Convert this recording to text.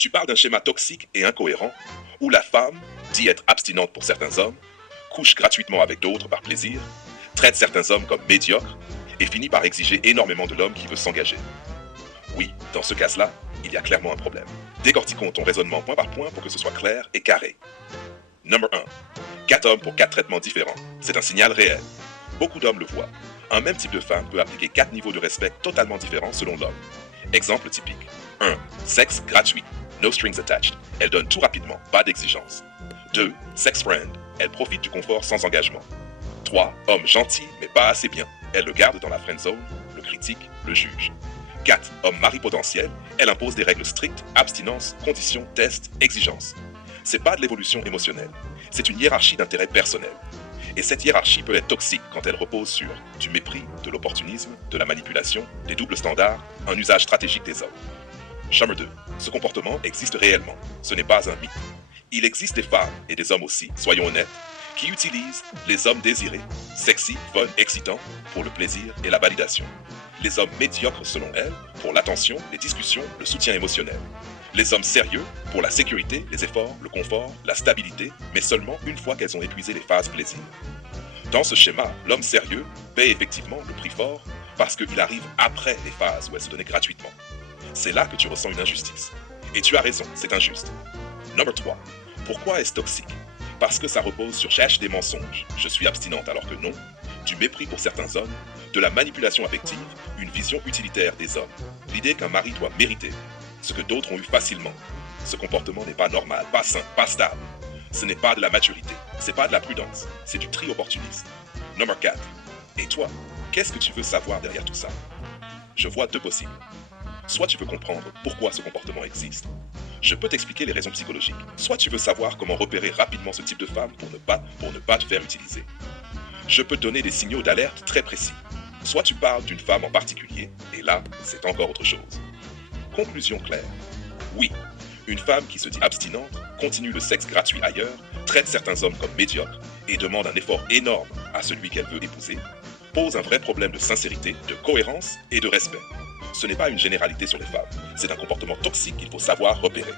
Tu parles d'un schéma toxique et incohérent où la femme dit être abstinente pour certains hommes, couche gratuitement avec d'autres par plaisir, traite certains hommes comme médiocres et finit par exiger énormément de l'homme qui veut s'engager. Oui, dans ce cas-là, il y a clairement un problème. Décortiquons ton raisonnement point par point pour que ce soit clair et carré. Number 1. 4 hommes pour 4 traitements différents. C'est un signal réel. Beaucoup d'hommes le voient. Un même type de femme peut appliquer 4 niveaux de respect totalement différents selon l'homme. Exemple typique. 1. Sexe gratuit. No strings attached. Elle donne tout rapidement, pas d'exigence. 2. Sex friend. Elle profite du confort sans engagement. 3. Homme gentil, mais pas assez bien. Elle le garde dans la friend zone, le critique, le juge. 4. Homme mari potentiel. Elle impose des règles strictes, abstinence, conditions, tests, exigences. C'est pas de l'évolution émotionnelle. C'est une hiérarchie d'intérêts personnels. Et cette hiérarchie peut être toxique quand elle repose sur du mépris, de l'opportunisme, de la manipulation, des doubles standards, un usage stratégique des hommes. Chambre 2. Ce comportement existe réellement. Ce n'est pas un mythe. Il existe des femmes et des hommes aussi, soyons honnêtes, qui utilisent les hommes désirés, sexy, fun, excitants, pour le plaisir et la validation. Les hommes médiocres selon elles, pour l'attention, les discussions, le soutien émotionnel. Les hommes sérieux, pour la sécurité, les efforts, le confort, la stabilité, mais seulement une fois qu'elles ont épuisé les phases plaisir. Dans ce schéma, l'homme sérieux paie effectivement le prix fort parce qu'il arrive après les phases où elle se donnait gratuitement. C'est là que tu ressens une injustice. Et tu as raison, c'est injuste. Number 3. Pourquoi est-ce toxique? Parce que ça repose sur cherche des mensonges. Je suis abstinente alors que non. Du mépris pour certains hommes, de la manipulation affective, une vision utilitaire des hommes. L'idée qu'un mari doit mériter ce que d'autres ont eu facilement. Ce comportement n'est pas normal, pas sain, pas stable. Ce n'est pas de la maturité, c'est pas de la prudence, c'est du tri opportuniste. Number 4. Et toi, qu'est-ce que tu veux savoir derrière tout ça? Je vois 2 possibles. Soit tu veux comprendre pourquoi ce comportement existe. Je peux t'expliquer les raisons psychologiques. Soit tu veux savoir comment repérer rapidement ce type de femme pour ne pas te faire utiliser. Je peux te donner des signaux d'alerte très précis. Soit tu parles d'une femme en particulier, et là, c'est encore autre chose. Conclusion claire. Oui, une femme qui se dit abstinente, continue le sexe gratuit ailleurs, traite certains hommes comme médiocres et demande un effort énorme à celui qu'elle veut épouser, pose un vrai problème de sincérité, de cohérence et de respect. Ce n'est pas une généralité sur les femmes, c'est un comportement toxique qu'il faut savoir repérer.